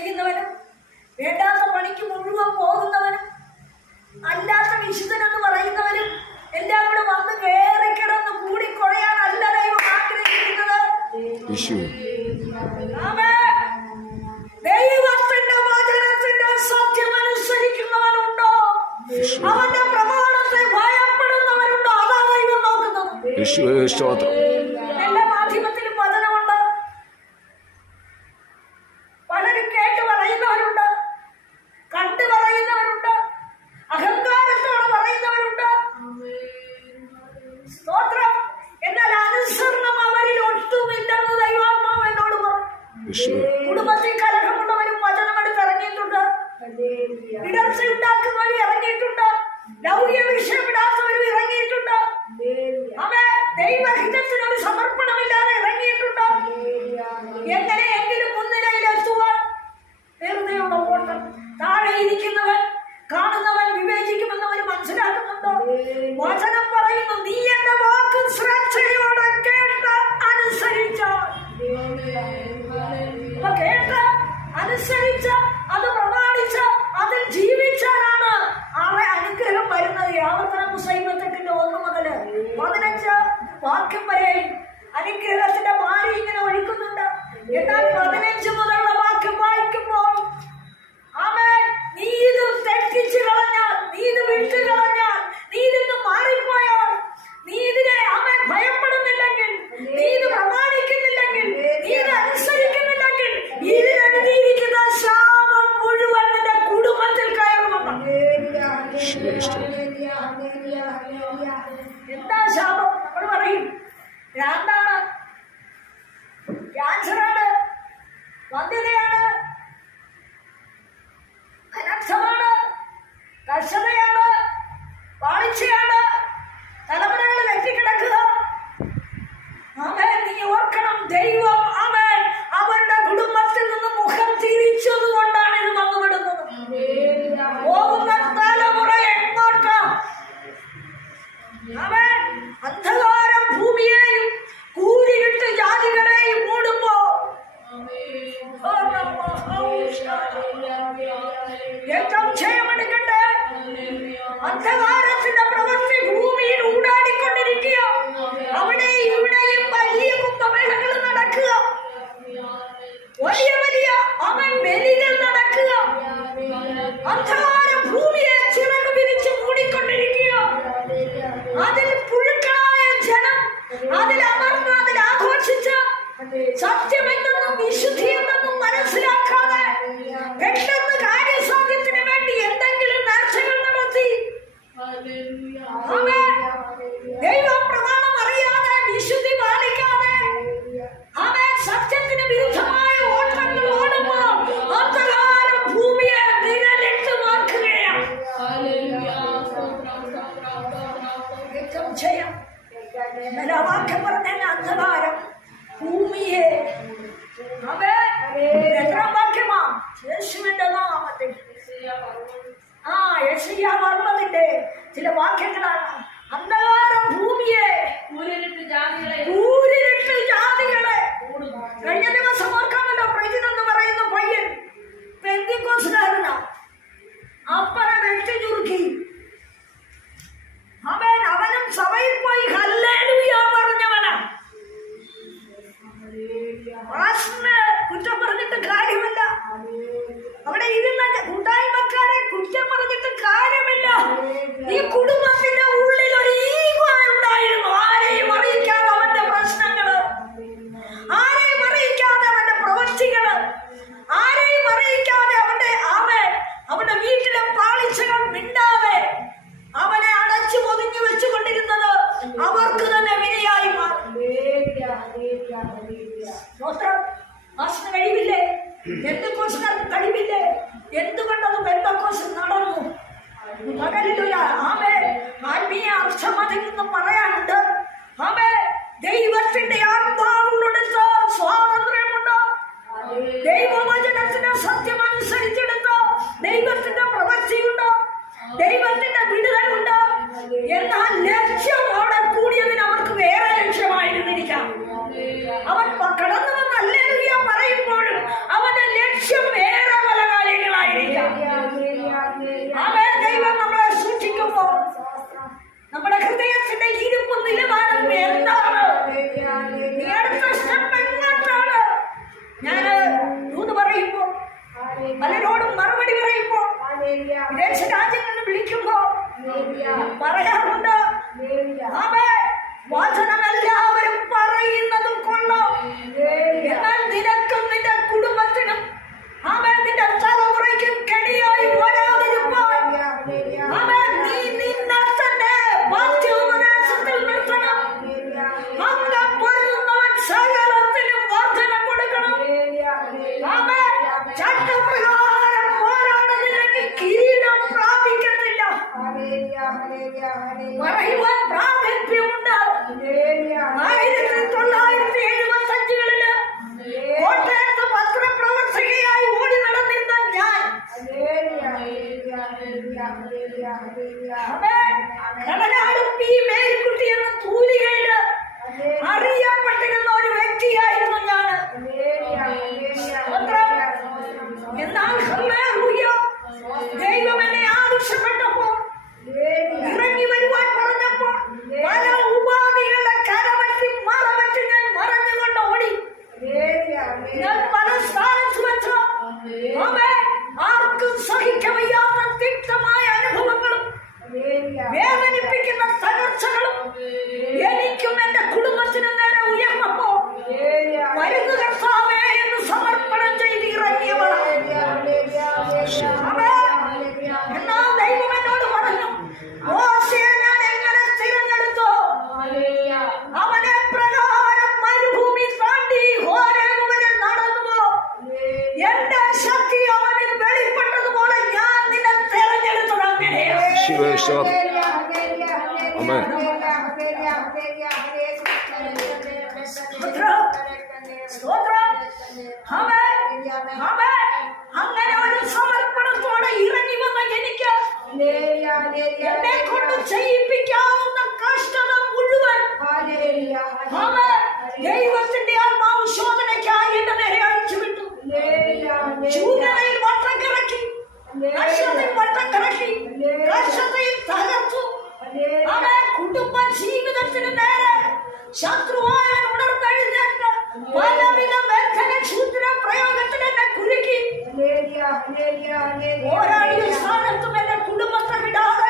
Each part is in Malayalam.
ചെയ്യുന്നവന് വേണ്ടാത്ത പണിക്ക് മുഴുവൻ പോകുന്നവന് അല്ലാത്ത വിശുദ്ധനെന്ന് പറയുന്നവരും എല്ലാം കൂടെ വന്ന് കയറി കിടന്ന് കൂടി കുറയാൻ അല്ല ദൈവം ആഗ്രഹിക്കുന്നത് അവന്റെ പ്രമാണത്തെ ഭയപ്പെടുന്നവരുണ്ടോ അതാ ദൈവം നോക്കുന്നത് 开门 പറഞ്ഞ അന്ധകാരം ഭൂമിയെ. എത്രാം വാക്യമാ? യേശുവിന്റെ നാമത്തിൽ. ആ യേശയ്യ മർമ്മത്തിന്റെ ചില വാക്യങ്ങളാണ്. അന്ധകാരം ഭൂമിയെ. ഊരിട്ട് ജാതികളെ. കഴിഞ്ഞ ദിവസം ഓർക്കാമല്ലോ പ്രജിത് എന്ന് പറയുന്ന പയ്യൻ. പെന്തിക്കോസുകാരനാ. അപ്പനെ വെട്ടി ചുരുക്കി. Para അങ്ങനെ ഒരു സമർപ്പണത്തോടെ ഇറങ്ങി വന്ന എനിക്ക് എന്നെ കൊണ്ട് ചെയ്യിപ്പിക്കാവുന്ന കഷ്ടത മുഴുവൻ ദൈവത്തിന്റെ ആത്മാവ് ശോധനയ്ക്കായി എന്റെ നേരെ അഴിച്ചു വിട്ടു ശൂന്യതയിൽ വട്ടക്കിറക്കി കഷ്ടത്തിൽ വട്ടക്കിറക്കി കഷ്ടതയിൽ തകർത്തു. അവൻ കുടുംബ ജീവിതത്തിന് നേരെ ശത്രുവായ போராடிய சாதத்தும் என குடும்பத்தை விடாத?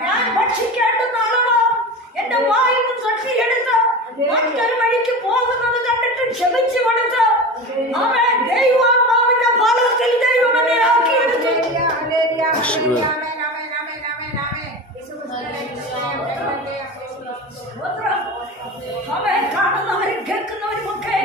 ഞാൻ ഭക്ഷിക്കേണ്ടുന്ന എന്റെ വായിൽ നിന്ന് സക്ഷി എടുത്ത് മറ്റൊരു വഴിക്ക് പോകുന്നത് കണ്ടിട്ട് ക്ഷമിച്ചു കൊടുത്ത് അവൻ ദൈവാത്മാവിന്റെ ഫലത്തിൽ ദൈവം എന്നെ ആക്കിയെടുത്തു അവൻ കാണുന്നവരും കേൾക്കുന്നവരും ഒക്കെ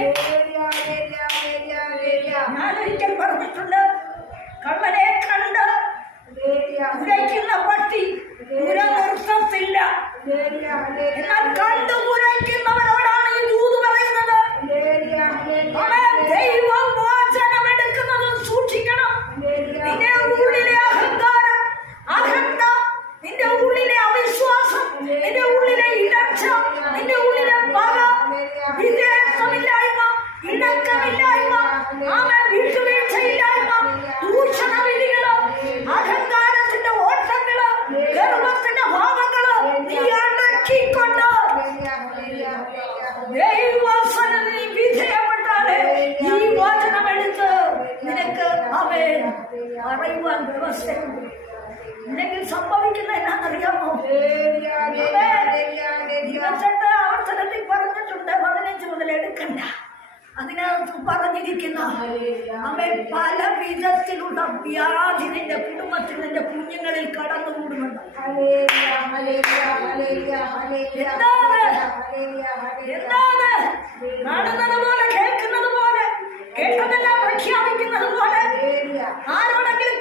അതിനകത്ത് പറഞ്ഞിരിക്കുന്ന നമ്മെ പല വിധത്തിലുള്ള വ്യാധി നിന്റെ കുടുംബത്തിൽ നിന്റെ കുഞ്ഞുങ്ങളിൽ കടന്നുകൂടുന്നുണ്ട്. എന്താണ്? എന്താണ്? കാണുന്നത് പോലെ കേൾക്കുന്നത് പോലെ കേട്ടതെല്ലാം പ്രഖ്യാപിക്കുന്നത് പോലെ ആരോടെങ്കിലും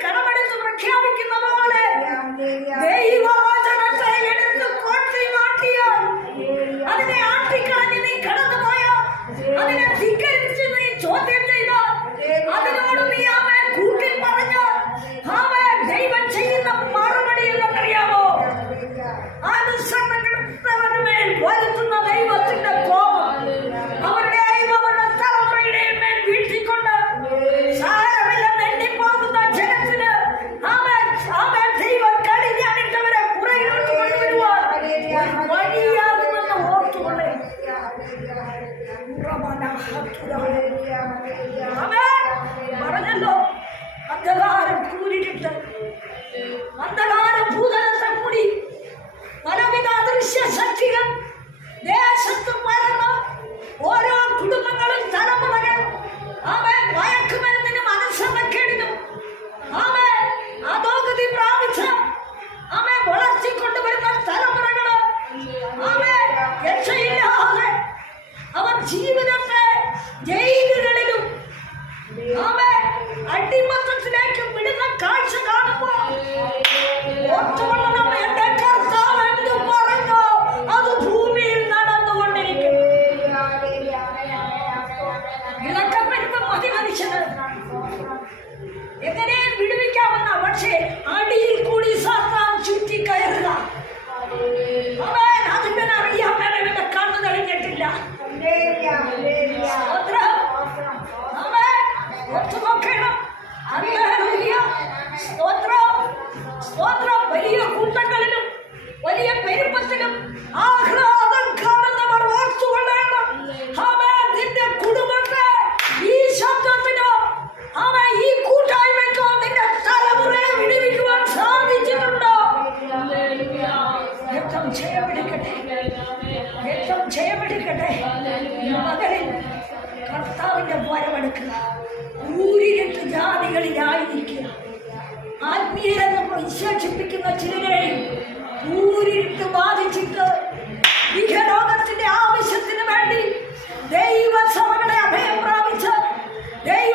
നിൽക്കട്ടെ മകളിൽ കർത്താവിന്റെ വരവെടുക്കുക ഊരിലിട്ട് ജാതികളിലായിരിക്കുക. ആത്മീയരെന്ന് വിശേഷിപ്പിക്കുന്ന ചിലരെയും ഊരിലിട്ട് ബാധിച്ചിട്ട് ഇഹലോകത്തിന്റെ ആവശ്യത്തിന് വേണ്ടി ദൈവസഭകളെ അഭയം പ്രാപിച്ച് ദൈവ